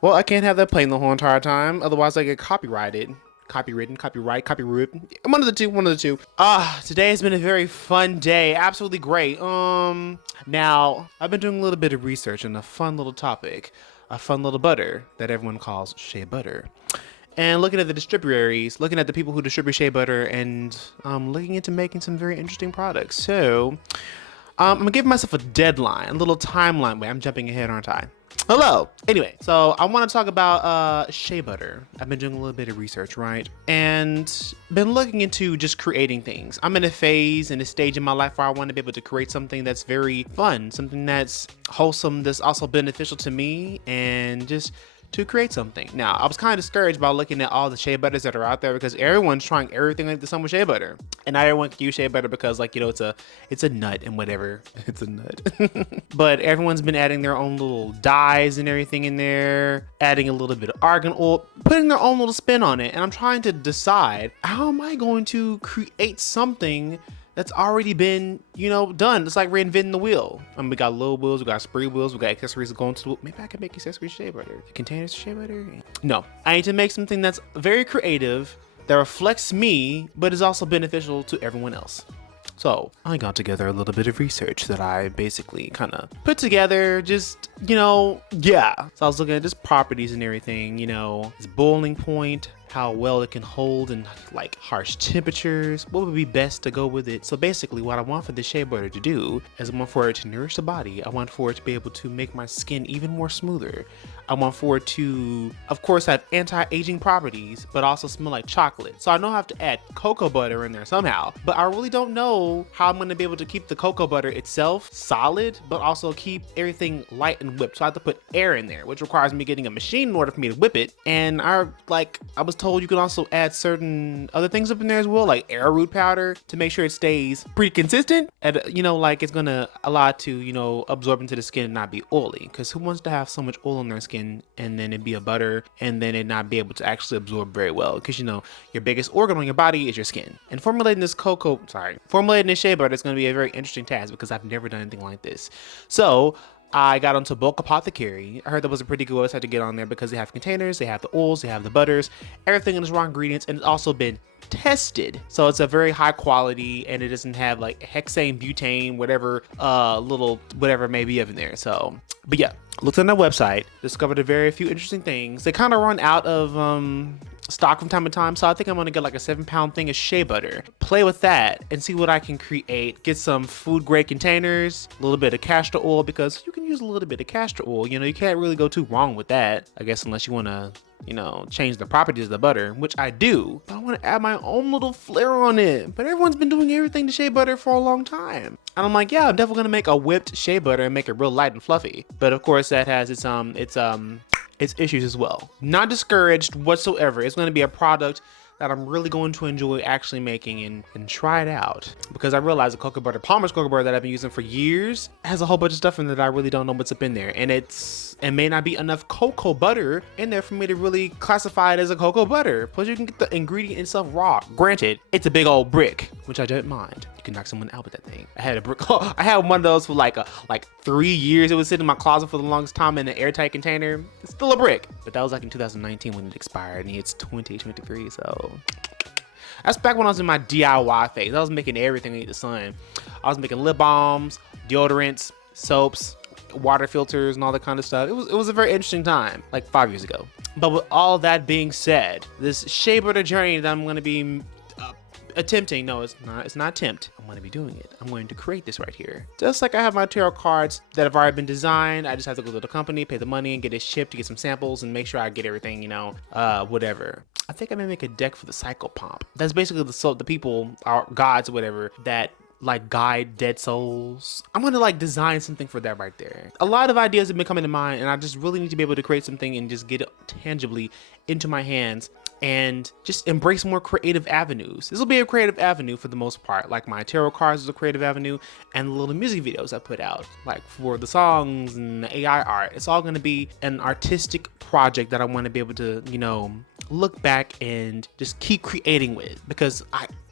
Well, I can't have that playing the whole entire time. Otherwise, I get copyrighted. Copywritten, copyright, copyright. One of the two, one of the two. Today has been a very fun day. Absolutely great. Now, I've been doing a little bit of research on a fun little topic. A fun little butter that everyone calls shea butter. And looking at the distributaries, looking at the people who distribute shea butter, and looking into making some very interesting products. So, I'm gonna give myself a deadline, a little timeline. Wait, I'm jumping ahead, aren't I? Hello. Anyway, so I want to talk about shea butter. I've been doing a little bit of research, right? And been looking into just creating things. I'm in a phase, in a stage in my life where I want to be able to create something that's very fun, something that's wholesome, that's also beneficial to me, and just to create something. Now, I was kind of discouraged by looking at all the shea butters that are out there because everyone's trying everything like the sun with shea butter. And not everyone can use shea butter because, like, you know, it's a nut and whatever. It's a nut. But everyone's been adding their own little dyes and everything in there, adding a little bit of argan oil, putting their own little spin on it. And I'm trying to decide, how am I going to create something that's already been, you know, done? It's like reinventing the wheel. We got low wheels, we got spray wheels, we got accessories going to it. Maybe I can make accessories shea butter. Containers shea butter? No, I need to make something that's very creative, that reflects me, but is also beneficial to everyone else. So I got together a little bit of research that I basically kind of put together, just, you know, yeah. So I was looking at just properties and everything, you know, its boiling point, how well it can hold in like harsh temperatures, what would be best to go with it. So basically what I want for the shea butter to do is I want for it to nourish the body. I want for it to be able to make my skin even more smoother. I want for it to, of course, have anti-aging properties, but also smell like chocolate. So I know I have to add cocoa butter in there somehow, but I really don't know how I'm going to be able to keep the cocoa butter itself solid, but also keep everything light and whipped. So I have to put air in there, which requires me getting a machine in order for me to whip it. And I was told you can also add certain other things up in there as well, like arrowroot powder, to make sure it stays pretty consistent. And, you know, like it's going to allow it to, you know, absorb into the skin and not be oily. Because who wants to have so much oil on their skin and then it be a butter and then it not be able to actually absorb very well? Because, you know, your biggest organ on your body is your skin. And formulating this shea butter is going to be a very interesting task because I've never done anything like this. So I got onto Bulk Apothecary. I heard that was a pretty good website to get on there because they have containers, they have the oils, they have the butters, everything in its raw ingredients, and it's also been tested. So it's a very high quality and it doesn't have like hexane, butane, whatever whatever it may be up in there. So, but yeah, looked on their website, discovered a very few interesting things. They kind of run out of stock from time to time, so I think I'm gonna get like a 7-pound thing of shea butter, play with that and see what I can create. Get some food grade containers, a little bit of castor oil, because you can use a little bit of castor oil, you know, you can't really go too wrong with that, I guess, unless you want to, you know, change the properties of the butter, which I do, but I want to add my own little flair on it. But everyone's been doing everything to shea butter for a long time, and I'm like, yeah, I'm definitely gonna make a whipped shea butter and make it real light and fluffy. But of course that has its issues as well. Not discouraged whatsoever. It's going to be a product that I'm really going to enjoy actually making and try it out, because I realize the cocoa butter, Palmer's cocoa butter that I've been using for years, has a whole bunch of stuff in it that I really don't know what's up in there, and it may not be enough cocoa butter in there for me to really classify it as a cocoa butter. Plus you can get the ingredient itself raw. Granted, it's a big old brick, which I don't mind. You can knock someone out with that thing. I had a brick. I had one of those for like 3 years. It was sitting in my closet for the longest time in an airtight container. It's still a brick, but that was like in 2019 when it expired, and it's 2023, so that's back when I was in my DIY phase. I was making everything under the sun. I was making lip balms, deodorants, soaps, water filters, and all that kind of stuff. It was a very interesting time, like 5 years ago. But with all that being said, this shea butter journey that I'm going to be attempting, no, it's not attempt, I'm going to be doing it. I'm going to create this right here. Just like I have my tarot cards that have already been designed, I just have to go to the company, pay the money, and get it shipped to get some samples and make sure I get everything, you know, whatever. I think I may make a deck for the psychopomp. That's basically the people, our gods or whatever, that like guide dead souls. I'm gonna like design something for that right there. A lot of ideas have been coming to mind, and I just really need to be able to create something and just get it tangibly into my hands and just embrace more creative avenues. This will be a creative avenue for the most part. Like my tarot cards is a creative avenue, and the little music videos I put out, like for the songs and the AI art, it's all gonna be an artistic project that I want to be able to, you know, look back and just keep creating with, because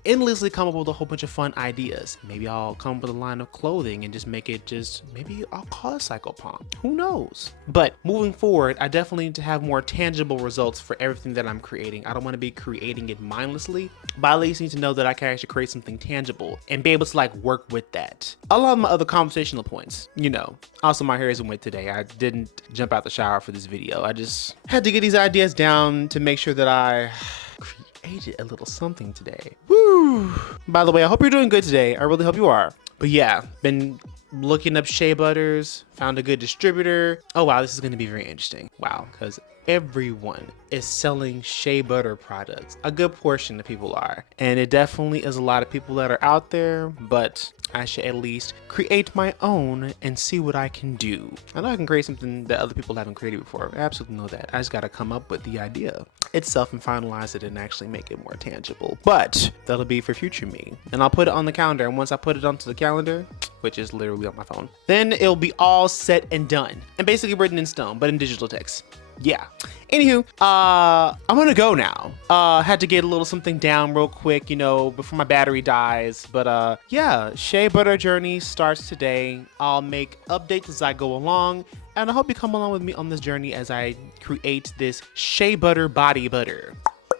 endlessly come up with a whole bunch of fun ideas. Maybe I'll come up with a line of clothing and just make it maybe I'll call it Psycho Pump. Who knows? But moving forward, I definitely need to have more tangible results for everything that I'm creating. I don't want to be creating it mindlessly, but I at least need to know that I can actually create something tangible and be able to like work with that. A lot of my other conversational points, you know. Also, my hair isn't wet today. I didn't jump out the shower for this video. I just had to get these ideas down to make sure that I created a little something today. Woo! By the way, I hope you're doing good today. I really hope you are. But yeah, been looking up shea butters, found a good distributor. Oh wow, this is gonna be very interesting. Wow, because everyone is selling shea butter products. A good portion of people are. And it definitely is a lot of people that are out there, but I should at least create my own and see what I can do. I know I can create something that other people haven't created before. I absolutely know that. I just gotta come up with the idea itself and finalize it and actually make it more tangible. But that'll be for future me. And I'll put it on the calendar. And once I put it onto the calendar, which is literally on my phone, then it'll be all set and done. And basically written in stone, but in digital text. Yeah. Anywho, I'm gonna go now. Had to get a little something down real quick, you know, before my battery dies. But yeah, Shea Butter Journey starts today. I'll make updates as I go along, and I hope you come along with me on this journey as I create this Shea Butter body butter.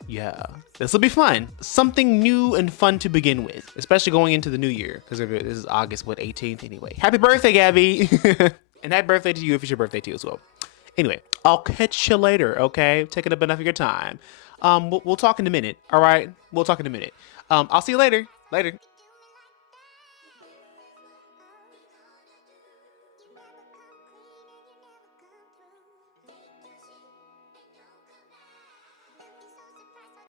Yeah, this will be fun. Something new and fun to begin with, especially going into the new year, because this is August, what, 18th anyway. Happy birthday, Gabby. And happy birthday to you if it's your birthday too as well. Anyway, I'll catch you later, okay? Taking up enough of your time. We'll talk in a minute, all right? We'll talk in a minute. I'll see you later. Later.